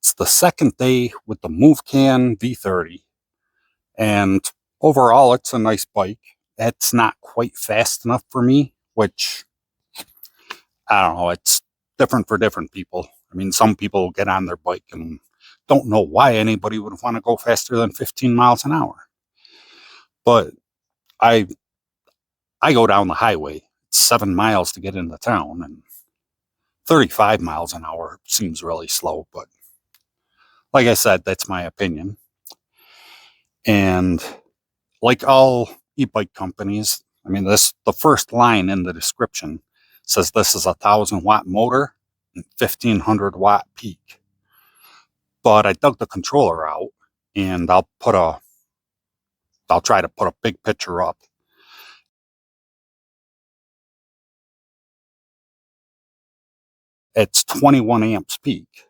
It's the second day with the MOVCAN V30, and overall it's a nice bike. It's not quite fast enough for me, which, I don't know, it's different for different people. I mean, some people get on their bike and don't know why anybody would want to go faster than 15 miles an hour. But I go down the highway. It's 7 miles to get into town, and 35 miles an hour seems really slow, but like I said, that's my opinion. And like all e-bike companies, I mean, the first line in the description says this is a 1,000-watt motor and 1,500-watt peak. But I dug the controller out, and I'll try to put a big picture up. It's 21 amps peak,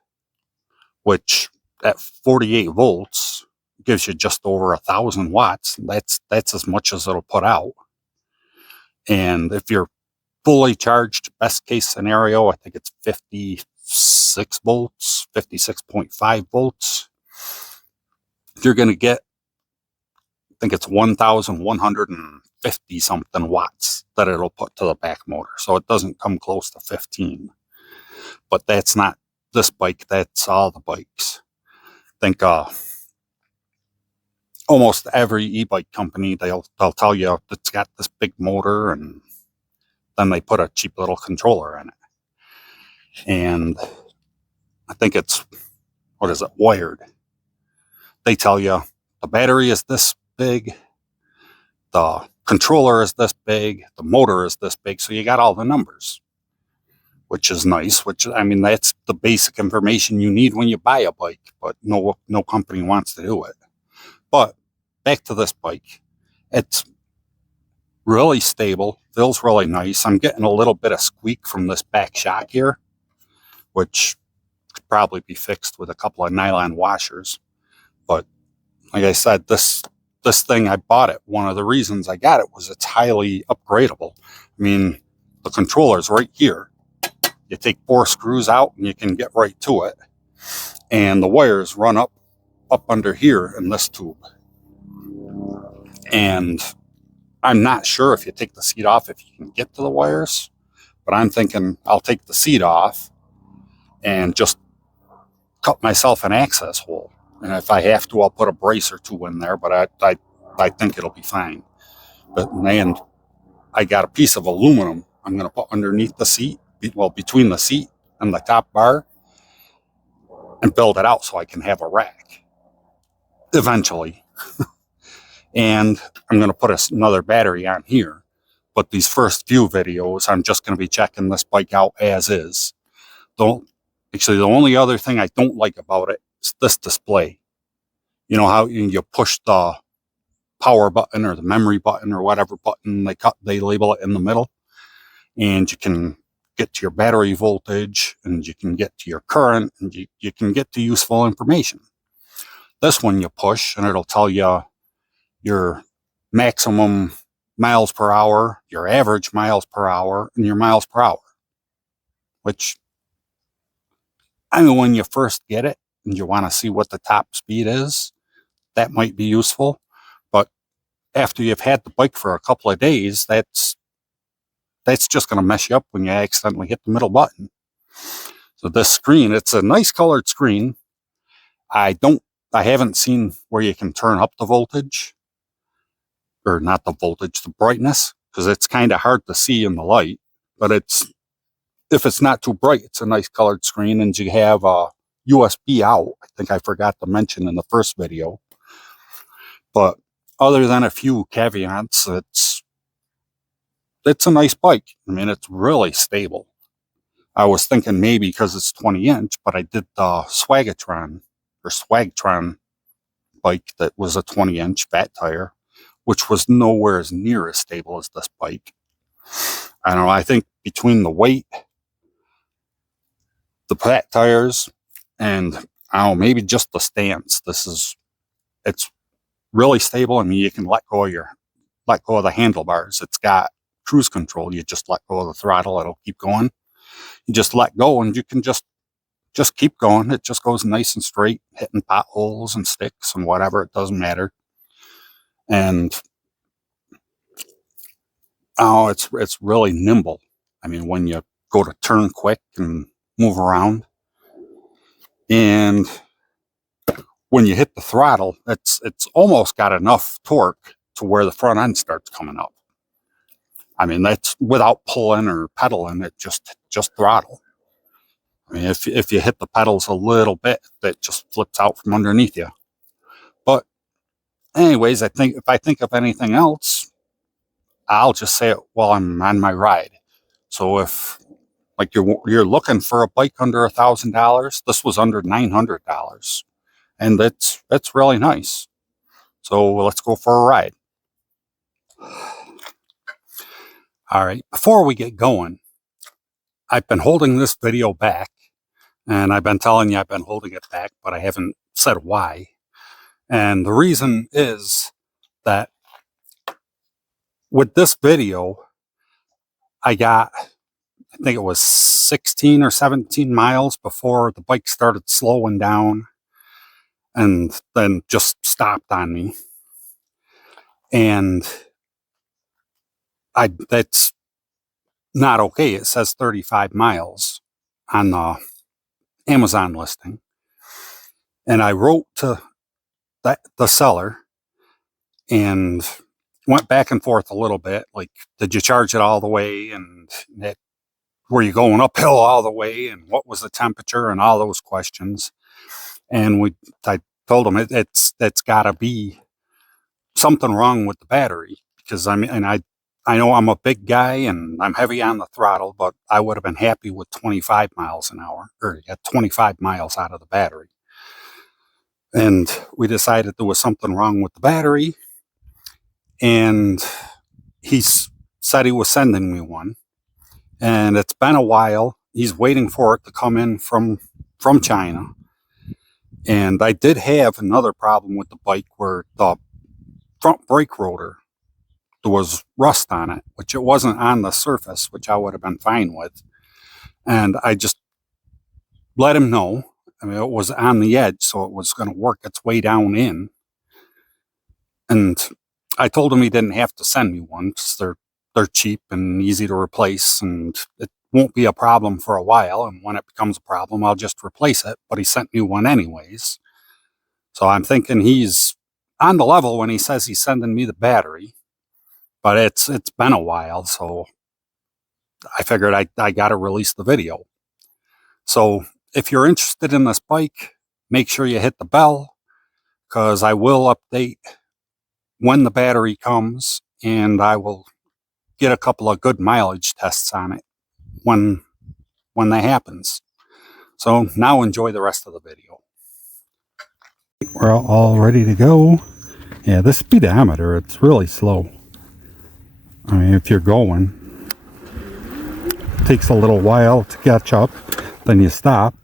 which at 48 volts gives you just over 1,000 watts. That's as much as it'll put out. And if you're fully charged, best case scenario, I think it's 56 volts, 56.5 volts. You're going to get, I think it's 1,150 something watts that it'll put to the back motor. So it doesn't come close to 15. But that's not this bike, that's all the bikes. I think almost every e-bike company, they'll tell you it's got this big motor, and then they put a cheap little controller in it. And I think it's, wired. They tell you the battery is this big, the controller is this big, the motor is this big, so you got all the numbers, which is nice, I mean, that's the basic information you need when you buy a bike, but no company wants to do it. But back to this bike, it's really stable, feels really nice. I'm getting a little bit of squeak from this back shock here, which could probably be fixed with a couple of nylon washers. But like I said, this thing, I bought it. One of the reasons I got it was it's highly upgradable. I mean, the controller's right here. You take 4 screws out and you can get right to it. And the wires run up under here in this tube. And I'm not sure if you take the seat off if you can get to the wires, but I'm thinking I'll take the seat off and just cut myself an access hole. And if I have to, I'll put a brace or 2 in there, but I think it'll be fine. But man, I got a piece of aluminum I'm going to put underneath the seat, between the seat and the top bar, and build it out so I can have a rack eventually. And I'm going to put another battery on here. But these first few videos, I'm just going to be checking this bike out as is. Actually, the only other thing I don't like about it is this display. You know how you push the power button or the memory button or whatever button they label it in the middle, and you can get to your battery voltage, and you can get to your current, and you can get to useful information. This one you push, and it'll tell you your maximum miles per hour, your average miles per hour, and your miles per hour. Which, I mean, when you first get it and you want to see what the top speed is, that might be useful. But after you've had the bike for a couple of days, that's just going to mess you up when you accidentally hit the middle button. So this screen, it's a nice colored screen. I haven't seen where you can turn up the voltage, or not the voltage, the brightness, because it's kind of hard to see in the light. But if it's not too bright, it's a nice colored screen, and you have a USB out. I think I forgot to mention in the first video. But other than a few caveats, it's a nice bike. I mean, it's really stable. I was thinking maybe because it's 20-inch, but I did the Swagtron bike that was a 20-inch fat tire, which was nowhere as near as stable as this bike. I don't know, I think between the weight, the fat tires, and I don't know, maybe just the stance, it's really stable. I mean, you can let go of the handlebars. It's got cruise control. You just let go of the throttle, it'll keep going. You just let go and you can just just keep going. It just goes nice and straight, hitting potholes and sticks and whatever. It doesn't matter. And oh, it's really nimble. I mean, when you go to turn quick and move around, and when you hit the throttle, it's almost got enough torque to where the front end starts coming up. I mean, that's without pulling or pedaling. It just throttle. I mean, if you hit the pedals a little bit, that just flips out from underneath you. But anyways, I think if I think of anything else, I'll just say it while I'm on my ride. So if like you're looking for a bike under $1,000, this was under $900, and that's really nice. So let's go for a ride. All right, before we get going, I've been holding this video back, and I've been telling you I've been holding it back, but I haven't said why. And the reason is that with this video, I think it was 16 or 17 miles before the bike started slowing down and then just stopped on me. And that's not okay. It says 35 miles on the Amazon listing. And I wrote to the seller and went back and forth a little bit. Like, did you charge it all the way? And were you going uphill all the way? And what was the temperature? And all those questions. And I told him it's got to be something wrong with the battery, because I know I'm a big guy and I'm heavy on the throttle, but I would have been happy with 25 miles an hour, or 25 miles out of the battery. And we decided there was something wrong with the battery, and he said he was sending me one, and it's been a while. He's waiting for it to come in from China. And I did have another problem with the bike where the front brake rotor, there was rust on it, which it wasn't on the surface, which I would have been fine with. And I just let him know. I mean, it was on the edge, so it was going to work its way down in. And I told him he didn't have to send me one, because they're cheap and easy to replace, and it won't be a problem for a while. And when it becomes a problem, I'll just replace it. But he sent me one anyways. So I'm thinking he's on the level when he says he's sending me the battery. But it's been a while, so I figured I got to release the video. So if you're interested in this bike, make sure you hit the bell, because I will update when the battery comes, and I will get a couple of good mileage tests on it when that happens. So now enjoy the rest of the video. We're all ready to go. Yeah, this speedometer, it's really slow. I mean, if you're going, it takes a little while to catch up, then you stop,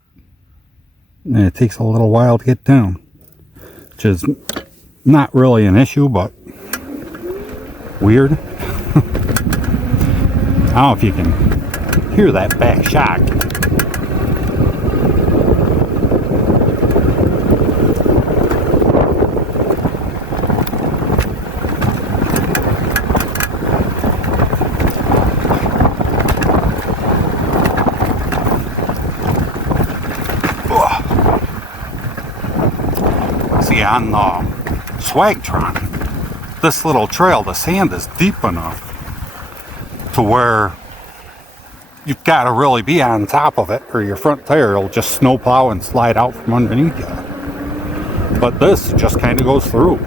and it takes a little while to get down, which is not really an issue, but weird. I don't know if you can hear that back shock. See, on the Swagtron, this little trail, the sand is deep enough to where you've got to really be on top of it, or your front tire will just snowplow and slide out from underneath you. But this just kind of goes through.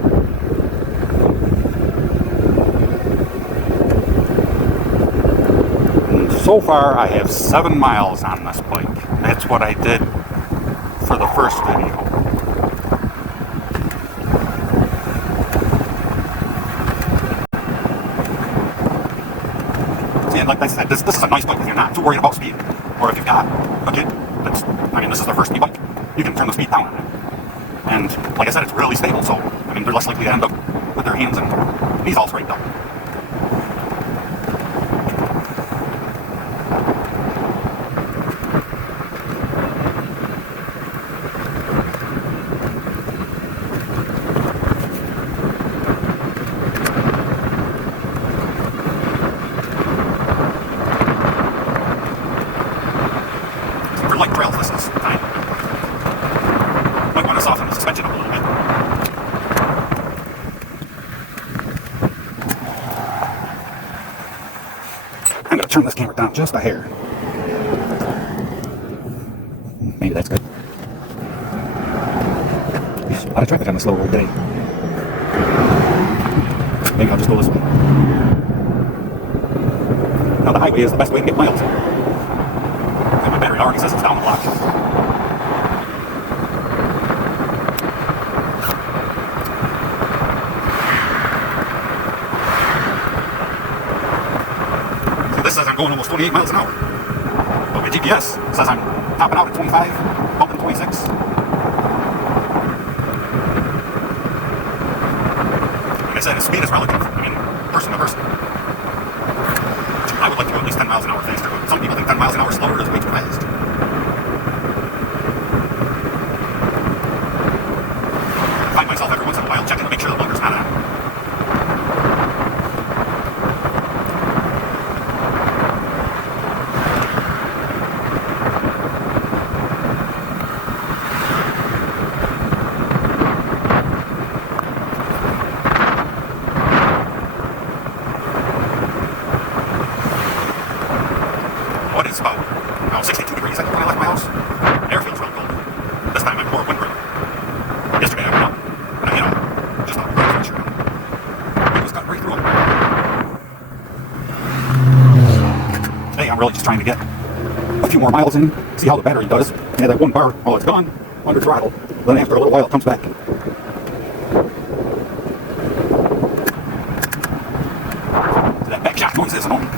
And so far, I have 7 miles on this bike. That's what I did for the first video. And like I said, this is a nice bike if you're not too worried about speed, or if you've got a kid this is their first e-bike, you can turn the speed down on it. And like I said, it's really stable, so I mean, they're less likely to end up with their hands and knees all straightened up. turn this camera down just a hair. Maybe that's good. A lot of traffic on this little road today. Maybe I'll just go this way. Now the highway is the best way to get miles. And my battery already says it's down a lot. So this says I'm going almost 28 miles an hour. But my GPS says I'm topping out at 25, bumping 26. Like I said, the speed is relative. I mean, person to person. I would like to go at least 10 miles an hour faster, but some people think 10 miles an hour slower is way too fast. I find myself every once in a while checking to make sure the bunker's not on. What is about 62 degrees I think when I left my house. Air feels really cold. This time I'm more windbreaker. Yesterday I went out and I hit on just a road pressure. It was cut right through it. Today I'm really just trying to get a few more miles in, see how the battery does. And that one bar, while it's gone, under throttle, then after a little while it comes back. So that back shock noise is annoying.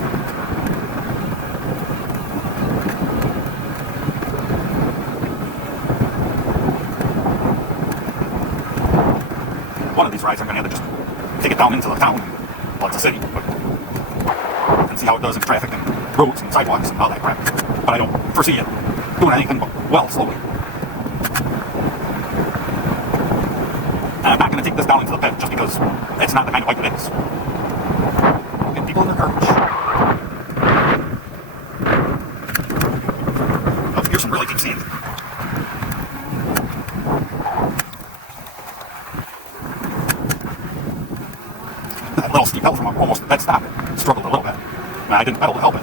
One of these rides I'm going to have to just take it down into the town, well it's a city, but, and see how it does in traffic and roads and sidewalks and all that crap. But I don't foresee it doing anything but well slowly. And I'm not going to take this down into the pit just because it's not the kind of bike it is. Get people in their courage. Oh, here's some really deep sand. That little steep hill from almost the dead stop, it struggled a little bit. And I didn't pedal to help it.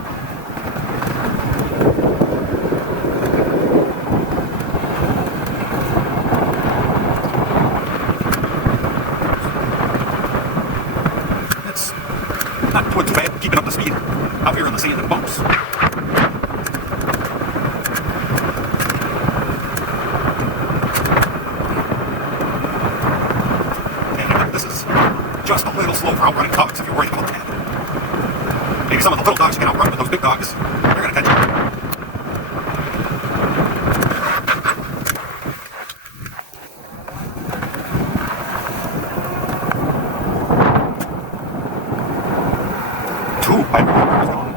It's not doing too bad keeping up the speed out here in the sand and bumps. Just a little slow for outrunning dogs if you're worried about that. Maybe some of the little dogs you can outrun, but those big dogs, they're going to catch you. Two battery cars gone.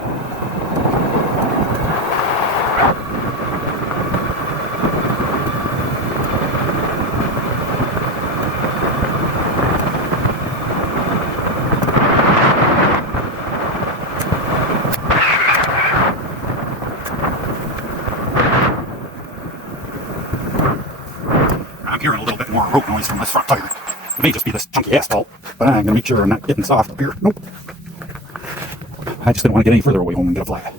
I'm hearing a little bit more rope noise from this front tire. It may just be this chunky asphalt, but I'm going to make sure I'm not getting soft up here. Nope. I just didn't want to get any further away home and get a flat.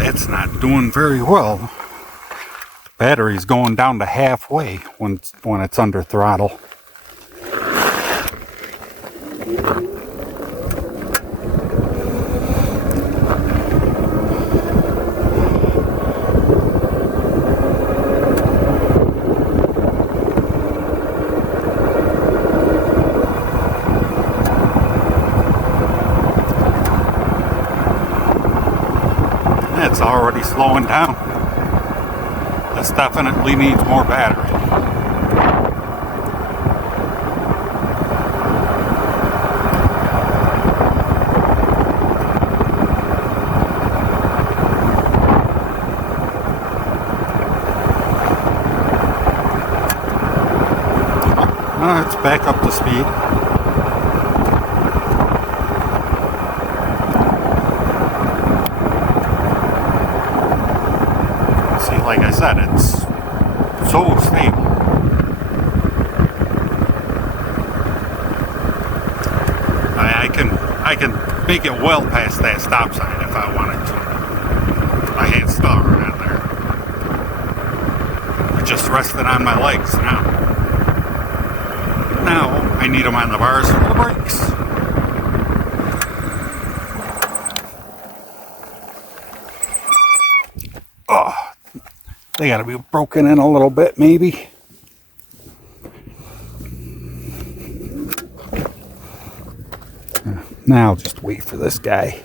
It's not doing very well. The battery's going down to halfway when it's under throttle. It's already slowing down. This definitely needs more battery. It's back up to speed. like I said, it's so stable. I can make it well past that stop sign if I wanted to. My hand's still around there. I'm just resting on my legs now. Now I need them on the bars for the brakes. Oh, they gotta be broken in a little bit, maybe. Now I'll just wait for this guy.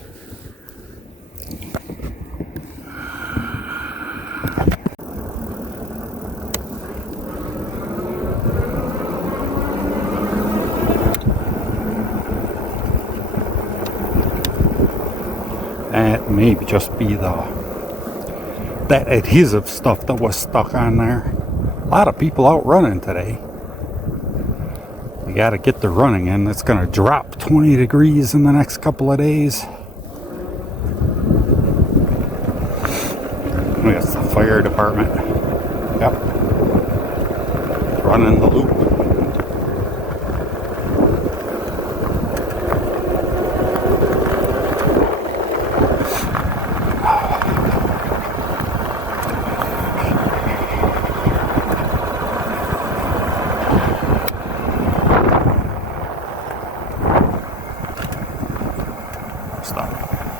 That may just be that adhesive stuff that was stuck on there. A lot of people out running today. We got to get the running in. It's going to drop 20 degrees in the next couple of days. We got the fire department. Yep. Running the loop.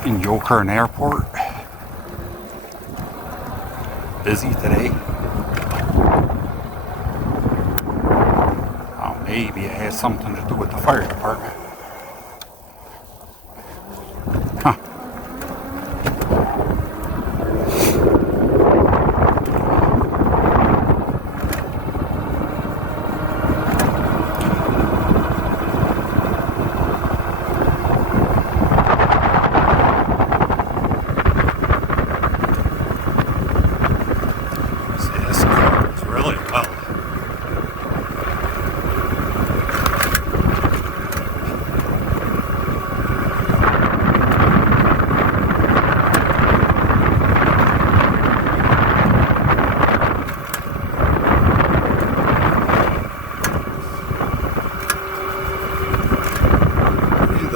In Yokern Airport. Busy today. Oh, maybe it has something to do with the fire department. Huh.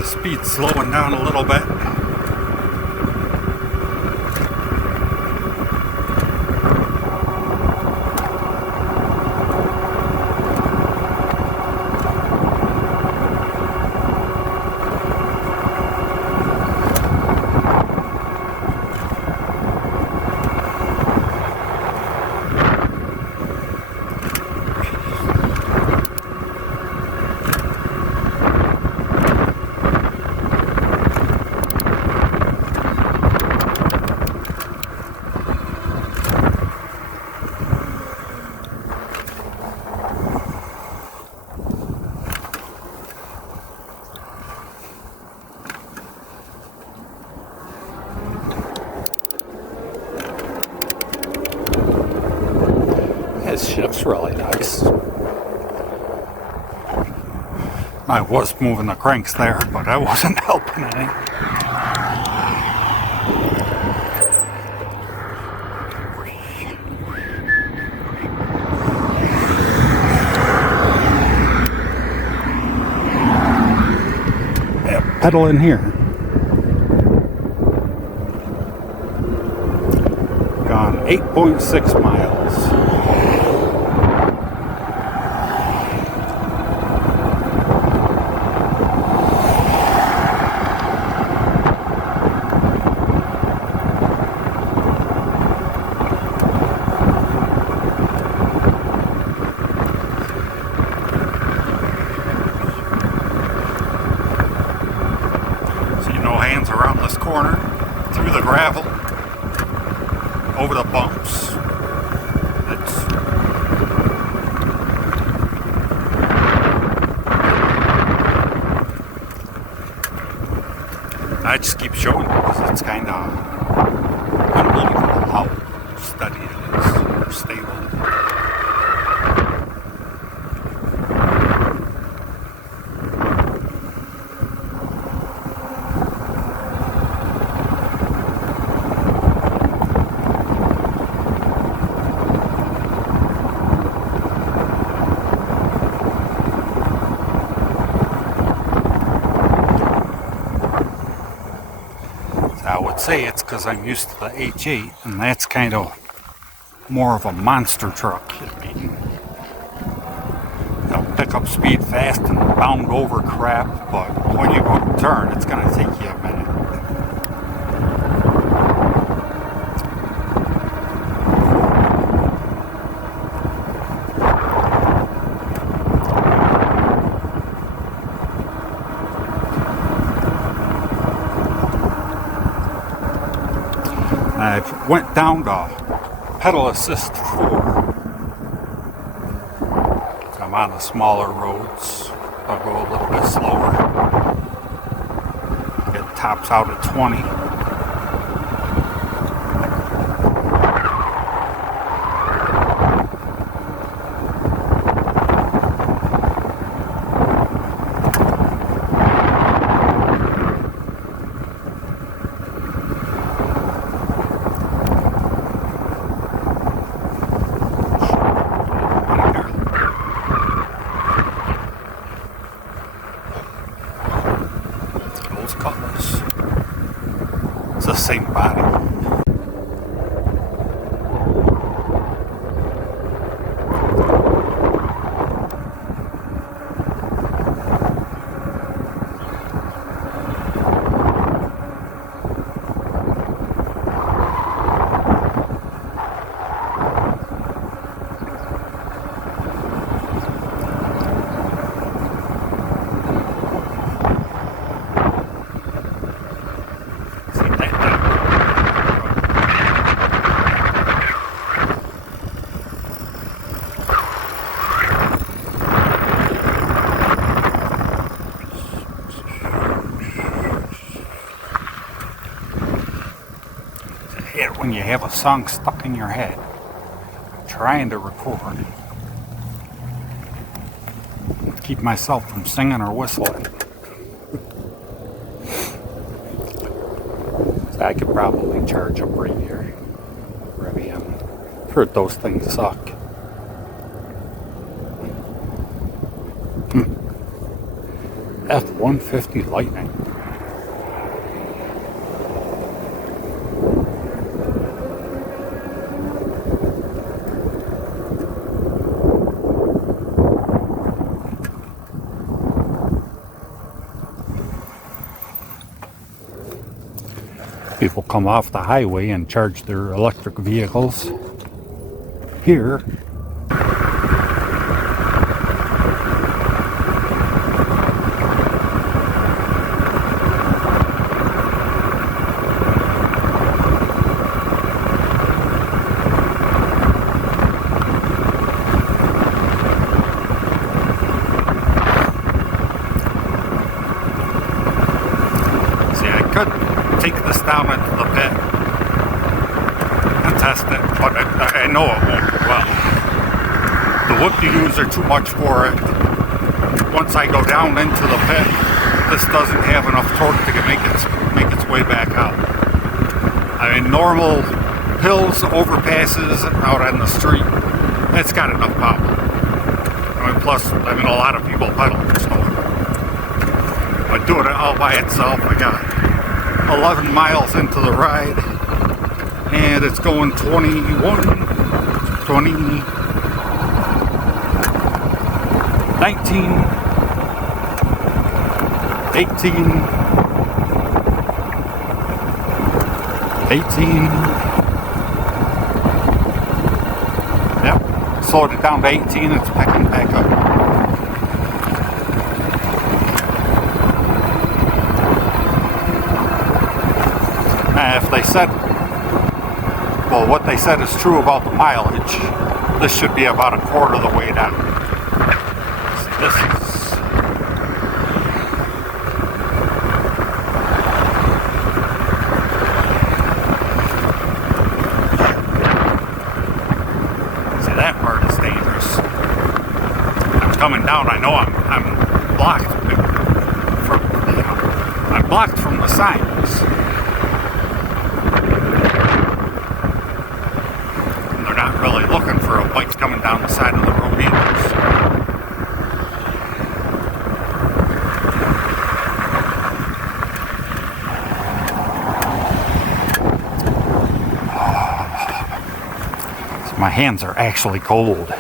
Speed's slowing down a little bit. This shift's really nice. I was moving the cranks there, but I wasn't helping any. Yeah, pedal in here. Gone 8.6 miles. Around this corner, through the gravel, over the bumps. I just keep showing you because it's kind of unbelievable how steady it is, or stable. say it's because I'm used to the H8, and that's kind of more of a monster truck. It'll pick up speed fast and bound over crap, but when you go to turn, it's going to take you a minute. I went down to pedal assist 4. I'm on the smaller roads. I'll go a little bit slower. It tops out at 20. Colors. It's the same body. When you have a song stuck in your head, trying to record, keep myself from singing or whistling. So I could probably charge up right here. I've heard those things suck. F-150 Lightning. People come off the highway and charge their electric vehicles here. See, I could take this down into the pit and test it, but I know it won't go well. The whoop-de-doos are too much for it. Once I go down into the pit, this doesn't have enough torque to make its way back out. I mean, normal hills, overpasses out on the street, it's got enough power. I mean, plus, a lot of people pedal, so. But doing it all by itself, I got 11 miles into the ride, and it's going 21, 20, 19, 18, 18. Yep, slowed it down to 18, it's picking back up. If they said, well, what they said is true about the mileage, this should be about a quarter of the way down. See, this is... See, that part is dangerous. I'm coming down, I know I'm blocked from, I'm blocked from the signs. Really looking for a bike coming down the side of the road either. My hands are actually cold.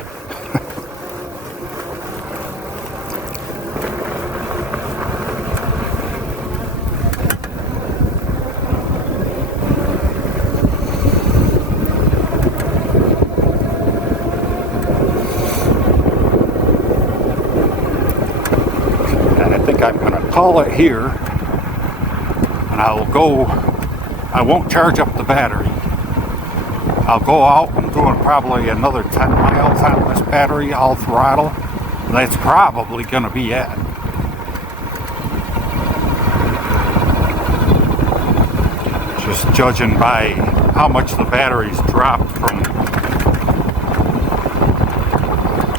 I'm going to call it here, and I won't charge up the battery. I'll go out and do probably another 10 miles on this battery, all throttle. That's probably going to be it. Just judging by how much the battery's dropped from,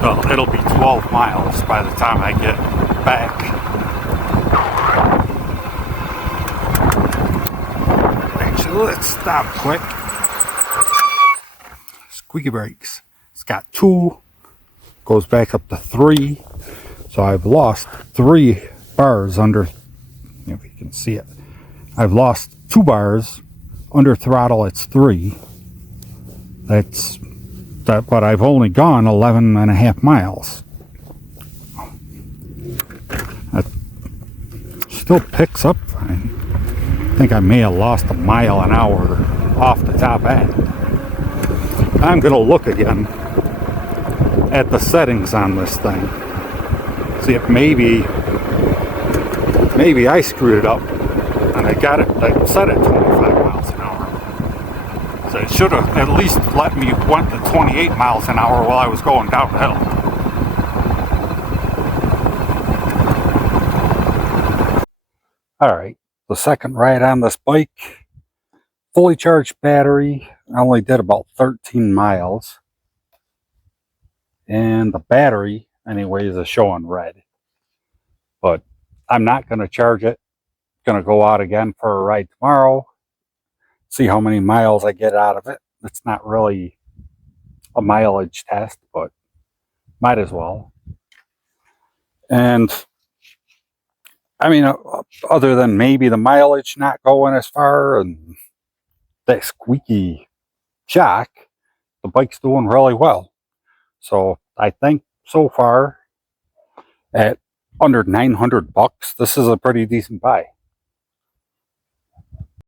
well, it'll be 12 miles by the time I get back. Let's stop quick. Squeaky brakes. It's got 2, goes back up to 3. So I've lost 3 bars under, if you can see it. I've lost 2 bars under throttle. It's 3. That's that, but I've only gone 11.5 miles. That still picks up fine. I think I may have lost a mile an hour off the top end. I'm going to look again at the settings on this thing. See if maybe I screwed it up and I set it 25 miles an hour. So it should have at least let me went to 28 miles an hour while I was going downhill. All right. The second ride on this bike, fully charged battery. I only did about 13 miles. And the battery, anyways, is showing red. But I'm not going to charge it. Going to go out again for a ride tomorrow. See how many miles I get out of it. It's not really a mileage test, but might as well. And I mean, other than maybe the mileage not going as far and that squeaky shock, the bike's doing really well. So I think so far at under $900, this is a pretty decent buy.